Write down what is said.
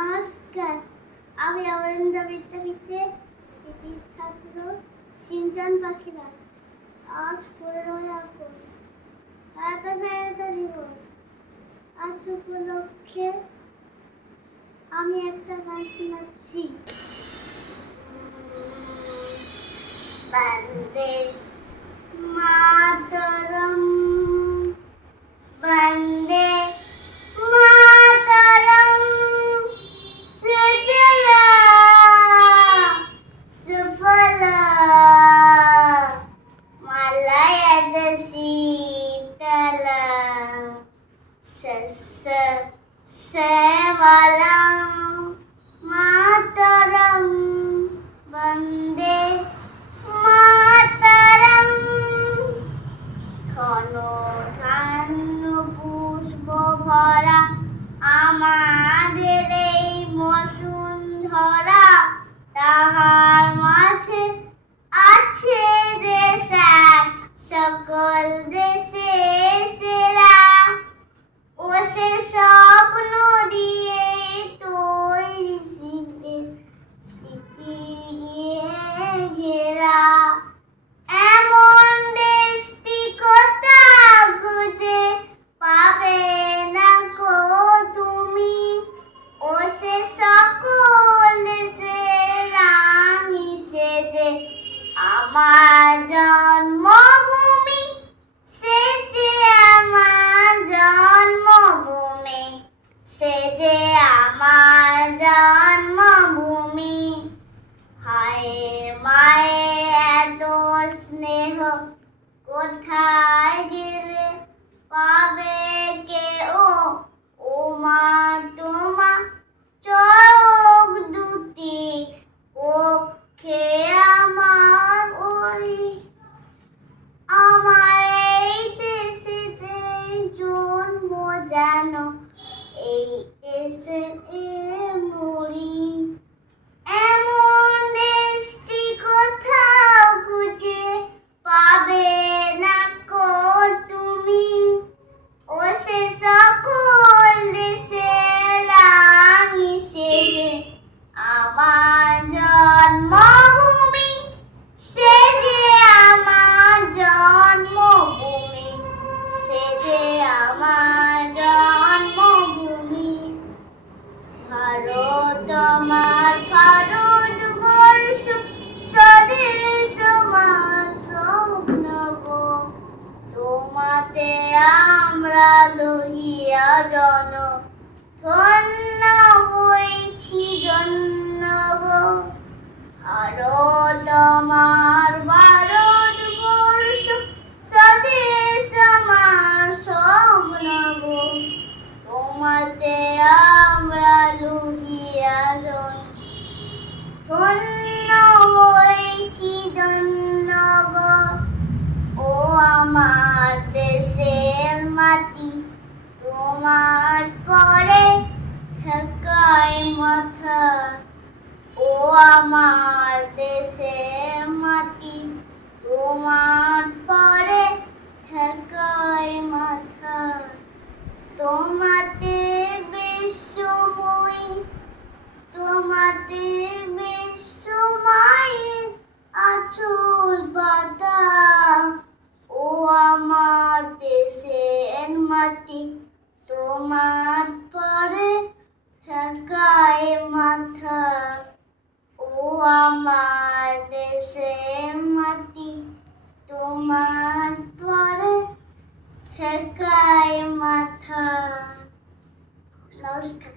নমস্কার, আমি অমরেন্দ্র বিদ্যাপীঠের কৃতি ছাত্র সিনচান পাখিরাল। আজ 15ই আগস্ট, ভারতের স্বাধীনতা দিবস। আজ উপলক্ষে আমি একটা গান শোনাচ্ছি। বন্দে মাতরম, বন্দে মাতরম, সুজলা সুফলা মলয়জ শীতলা শস্য শ্যামলম মাতরম, বন্দে মাতরম। ধন ধান্য পুষ্প ভরা আমাদের এই বসুন্ধরা, তাহার মাঝে আছে দেশ এক, সকল দেশে সেরা। ও সে স্বপ্ন দিয়ে তৈরি দেশ, স্মৃতি দিয়ে ঘেরা। এমন দেশটি কোথাও খুঁজে পাবে না গো তুমি। ও সে সকল দেশের রানী, সে যে আমার জন্মভূমি, সে যে আমার জন্মভূমি, সে যে আমার জন্মভূমি। মায়ের এত স্নেহ কোথায় গেলে পাবে কেউ? ও মা, তোমার চোখ দুটি পক্ষে আমার ওই, আমার এই দেশেতে জন্ম যেন এই দেশে মরি। এমন দেশটি কোথাও খুঁজে পাবে না গো তুমি। ও সে সকল দেশের রানী, সে যে আমার জন্মভূমি, সে যে আমার জন্মভূমি, সে যে আমার জন্মভূমি। ভারত আমার ভারতবর্ষ, স্বদেশ আমার স্বপ্ন গো। তোমাতে আমরা লহিয়া জন, ধন্য হয়েছি ধন্য গো। ভারত আমার ভারতবর্ষ, স্বদেশ আমার স্বপ্ন গো। তোমাতে আমরা লহিয়া জন, ধন্য হয়েছি ধন্য গো। ও আমার দেশের মাটি, তোমার পরে ঠেকায় মাথা। ও আমার দেশের মাটি, তোমার পরে ঠেকায় মাথা। তোমাতে বিশ্বময়ী, তোমাতে বিশ্বমায়ের আঁচল বাঁধা। ও আমার দেশের মাটি, তোমার পরে ঠেকায় মাথা। ও আমার দেশের মাটি, তোমার পরে ঠেকায় মাথা। নমস্কার।